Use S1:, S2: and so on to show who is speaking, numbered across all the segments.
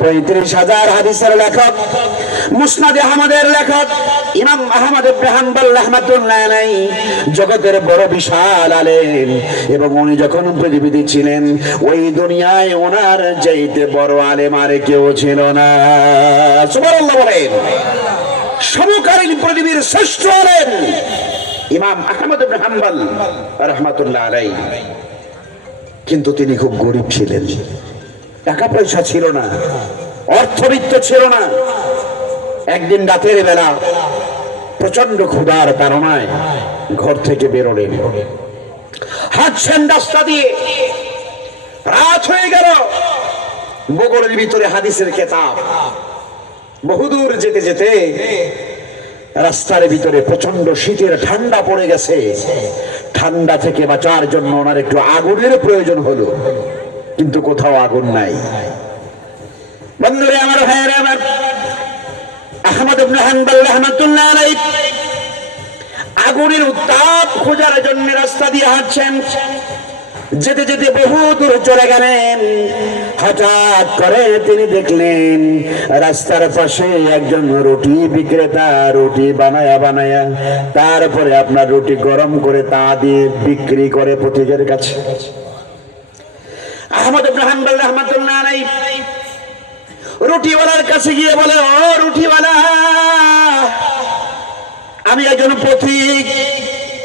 S1: পঁয়ত্রিশ হাজার হাদিসের লেখক, মুসনাদে আহমদের লেখক, ইমাম আহমদ ইবনে হাম্বল রহমাতুল্লাহ আলাই জগতের বড় বিশাল আলেম, এবং উনি যখন পৃথিবীতে ছিলেন, ওই দুনিয়ায় ওনার চাইতে বড় আলেম আর কেউ ছিল না। সুবহানাল্লাহ বলেন, সমকালীন পৃথিবীর শ্রেষ্ঠ আলেম ইমাম আহমদ ইবনে হাম্বল রহমাতুল্লাহ আলাই কিন্তু তিনি খুব গরিব ছিলেন। টাকা পয়সা ছিল না, অর্থবিত্ত ছিল না। একদিন রাতের বেলা প্রচণ্ড ক্ষুধার তাড়নায় ঘর থেকে বেরোলেন। হাঁটছেন রাস্তা দিয়ে রাত হয়ে গেল। বগলের ভিতরে হাদিসের কেতাব। বহুদূর যেতে যেতে রাস্তার ভিতরে প্রচণ্ড শীতের ঠান্ডা পড়ে গেছে। ঠান্ডা থেকে বাঁচার জন্য ওনার একটু আগুনের প্রয়োজন হলো। কিন্তু কোথাও আগুন নাই। বন্ধুরে, আমার ভাইয়েরা, আমার আহমদ আগুনের উত্তাপ খোঁজার জন্য রাস্তা দিয়ে হাঁটছেন। যেতে যেতে বহু দূর চলে গেলেন। হঠাৎ করে তিনি দেখলেন রাস্তার পাশে একজন রুটি বিক্রেতা রুটি বানায়া বানায়া তারপরে আপনার রুটি গরম করে তা দিয়ে বিক্রি করে পথিকের কাছে। আহমদ ইব্রাহিম রহমাতুল্লাহ আলাইহি। রুটিওয়ালার কাছে গিয়ে বলে ও রুটিওয়ালা আমি একজন পথিক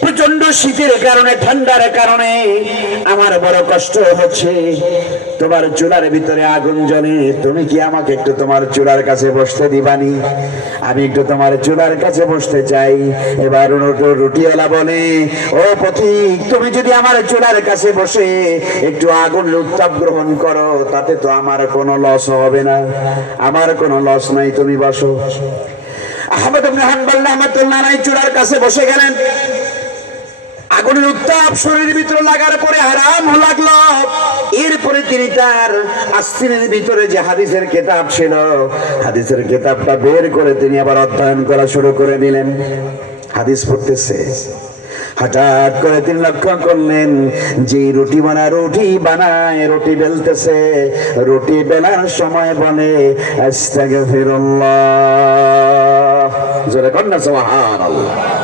S1: প্রচণ্ড শীতের কারণে, ঠান্ডার কারণে আমার বড় কষ্ট হচ্ছে। তোমার চুলার ভিতরে আগুন জ্বলে, তুমি কি আমাকে একটু তোমার চুলার কাছে বসতে দিবানি? আমি একটু তোমার চুলার কাছে বসতে চাই। এবার রুটিওয়ালা বলে, ও পথিক, তুমি যদি আমার চুলার কাছে বসে একটু আগুন উত্তাপ গ্রহণ করো, তাতে তো আমার কোনো লস হবে না। আমার কোনো লস নাই, তুমি বসো। আহমদ ইবনে হানবল রহমাতুল্লাহ আলাইহি চুলার কাছে বসে গেলেন। আগুনের উত্তাপ শরীরের ভিতরে লাগার পরে আরাম লাগল। এরপরে তিনি তার আস্তিনের ভিতরে যে হাদিসের কেতাব ছিল, হাদিসের কেতাবটা বের করে তিনি আবার অধ্যয়ন করা শুরু করে দিলেন। হাদিস পড়তেছে, হঠাৎ করে তিনি লক্ষ্য করলেন, যে রুটি বানা রুটি বানায়, রুটি বেলতেছে। রুটি বেলার সময় বলে, আস্তাগফিরুল্লাহ। জোরে সুবহানাল্লাহ।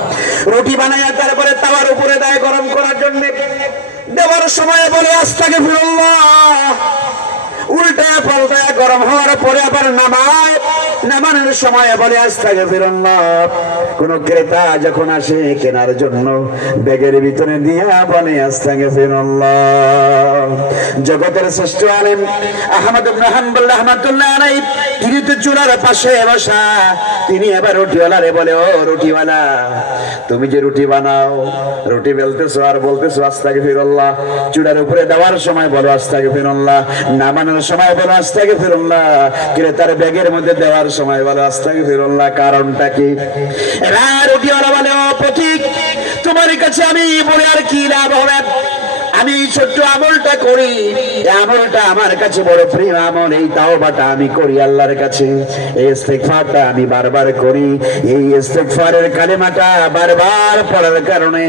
S1: রুটি বানাইয়া তারপরে তাওয়ার উপরে দেয় গরম করার জন্য দেওয়ার সময় বলে আস্তাকে ফিরুল্লাহ উল্টা পাল্টায় গরম হওয়ার পরে আবার নামায়। নামানোর সময় বলে আস্তাকে ফিরুল্লাহ কোন ক্রেতা যখন আসে কেনার জন্য, ব্যাগের ভিতরে দিয়া আস্তাকে ফিরুল্লাহ জগতের শ্রেষ্ঠ আলেম আহমদ রহমাতুল্লাহ আলাইহি, তিনি তো চুলার পাশে বসা। তিনি এবার রুটিওয়ালারে বলে, ও রুটিওয়ালা, তুমি যে রুটি বানাও, রুটি বেলতেছো আর বলতেছো আস্তাকে ফিরল্লাহ উপরে দেওয়ার সময় বলো আস্তাকে ফিরল্লাহ নামানোর সময় বলো আস্তাকে কিরে ক্রেতার ব্যাগের মধ্যে দেওয়ার সময় বলো আস্তাকে না কারণটা কি? এবার রুটিওয়ালা বলে, ও পথিক, তোমার কাছে আমি বলে আর কি লাভ হবে? আমি এই ছোট্ট আমলটা করি। আমলটা আমার কাছে বড় প্রিয় আমল। এই তাওবাটা আমি করি আল্লাহর কাছে। এই ইস্তেগফারটা আমি বারবার করি। এই ইস্তেগফারের কালেমাটা বারবার পড়ার কারণে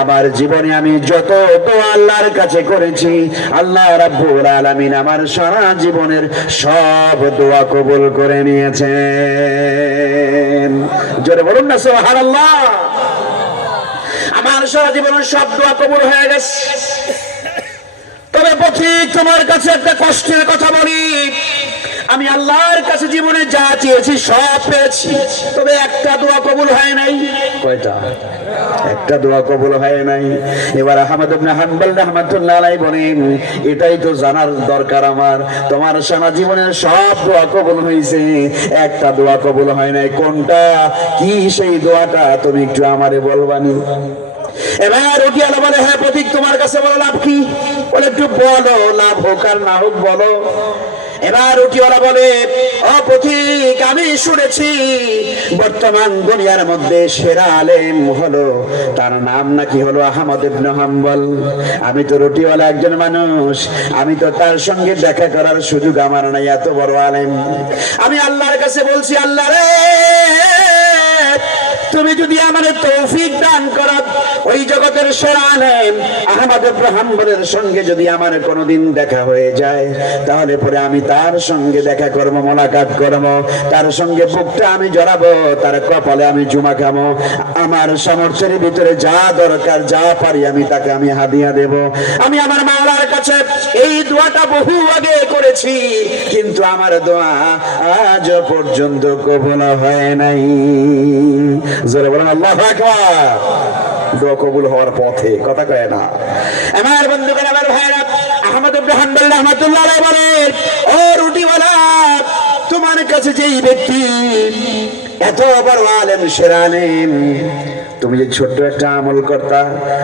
S1: আমার জীবনে আমি যত দোয়া আল্লাহর কাছে করেছি, আল্লাহ রাব্বুল আলামিন আমার সারা জীবনের সব দোয়া কবুল করে নিয়েছেন। জোরে বলুন না, সুবহানাল্লাহ। আমার সারা জীবনের সব দোয়া কবুল হয়ে গেছে। তবে পথিক, তোমার কাছে একটা কষ্টের কথা বলি। আমি আল্লাহর কাছে জীবনে যা চেয়েছি, সব পেয়েছি। তবে একটা দোয়া কবুল হয় নাই। কয়টা? একটা দোয়া কবুল হয় নাই। এবার আহমদ ইবনে হানবল রাহমাতুল্লাহ আলাইহি বলেন, এটাই তো জানার দরকার আমার। তোমার সারা জীবনের সব দোয়া কবুল হয়েছে একটা দোয়া কবুল হয় নাই। কোনটা? কি সেই দোয়াটা? তুমি একটু আমারে বলবানি। এবার রুটিয়ালা বলে হ্যাঁ প্রতীক, তোমার কাছে লাভ কি? বলে, একটু বলো, লাভ হোক আর না হোক বলো। এবার রুটিওয়ালা বলে আমি শুনেছি বর্তমান দুনিয়ার মধ্যে সেরা আলেম হলো, তার নাম নাকি হলো আহমদ ইবনে হাম্বল। আমি তো রুটিওয়ালা একজন মানুষ, আমি তো তার সঙ্গে দেখা করার সুযোগ আমার নাই, এত বড় আলেম। আমি আল্লাহর কাছে বলছি, আল্লাহ রে তুমি যদি আমার তৌফিক দান করো, ওই জগতের সেরা আলেম আহমদ ব্রাহ্মণের সঙ্গে যদি আমার কোনোদিন দেখা হয়ে যায়, তাহলে পরে আমি তার সঙ্গে দেখা করব, মোলাকাত করব, তার সঙ্গে বুকটা আমি জড়াবো, তার কপালে আমি জুমা খাব, আমার সামর্থ্যের ভিতরে যা দরকার, যা পারি আমি তাকে আমি হাদিয়া দেব। আমি আমার মাওলার কাছে এই দোয়াটা বহু আগে করেছি, কিন্তু আমার দোয়া আজ পর্যন্ত কবুল হয় নাই। জোরে বলেন, আল্লাহ দোয়া কবুল হওয়ার পথে, কথা কয় না। আমার বন্ধুগণ, আমার ভাইরা আহমদ ইব্রাহিম রহমতুল্লাহ আহমদুল্লাহ বলেন, ও রুটিওয়ালা তোমার কাছে যেই ব্যক্তি এত বড় আলেম, সেরা আলেম। তুমি যে ছোট্ট একটা আমল করতা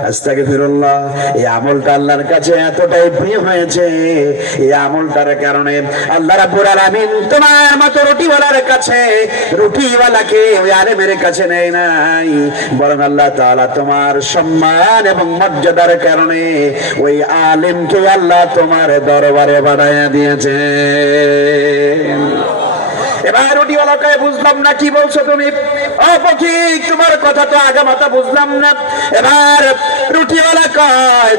S1: আস্তাকে ফিরল্লাহ এই আমলটা আল্লাহর কাছে এতটাই প্রিয় হয়েছে। এই আমলটার কারণে আল্লাহ রাব্বুল আলামিন তোমার মতো রুটিওয়ালার কাছে, রুটিওয়ালাকে ওই আলেমের কাছে নেয় নাই। বরং আল্লাহ তাআলা তোমার সম্মান এবং মর্যাদার কারণে ওই আলেমকে আল্লাহ তোমার দরবারে বাড়াইয়া দিয়েছে। বুঝলাম না, কি বলছো তুমি? তোমার কথা তো বুঝলাম না। এবার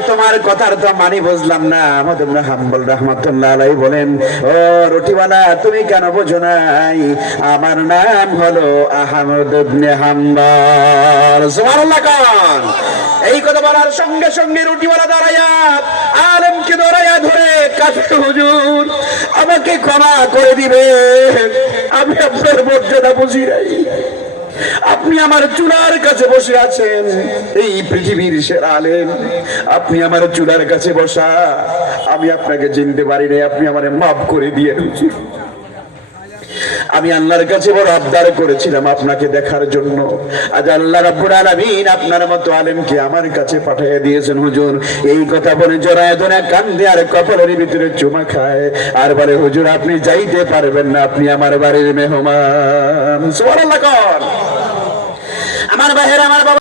S1: তোমার কথার তো মানি বুঝলাম না। হাম্বল বলেন, ও রুটিওয়ালা, তুমি কেন বোঝো নাই? আমার নাম হলো আহমদ ইবনে হাম্বল। সুবহানাল্লাহ কান। এই কথা বলার সঙ্গে সঙ্গে রুটিওয়ালা দাঁড়াইয়া আলেমকে দাঁড়াইয়া ধরে কাছে হুজুর। আমাকে ক্ষমা করে দিবে। আমি আপনার মর্যাদা বুঝি নাই। আপনি আমার চুলার কাছে বসে আছেন। এই পৃথিবীর সেরা আলেন আপনি আমার চুলার কাছে বসা। আমি আপনাকে চিনতে পারি নাই, আপনি আমার মাফ করে দিয়ে আমি আল্লাহর কাছে বড় আবদার করেছিলাম আপনাকে দেখার জন্য। আজ আল্লাহ রাব্বুল আলামিন আপনার মতো আলেমকে আমার কাছে পাঠিয়ে দিয়েছেন, হুজুর। এই কথা বলে জড়ায় ধরে কান্দে আর কপালের ভিতরে চুমা খায়। আর বলে, হুজুর, আপনি যাইতে পারবেন না, আপনি আমার বাড়ির মেহমান। সুবহানাল্লাহ কর। আমার বাহের আমার বাবা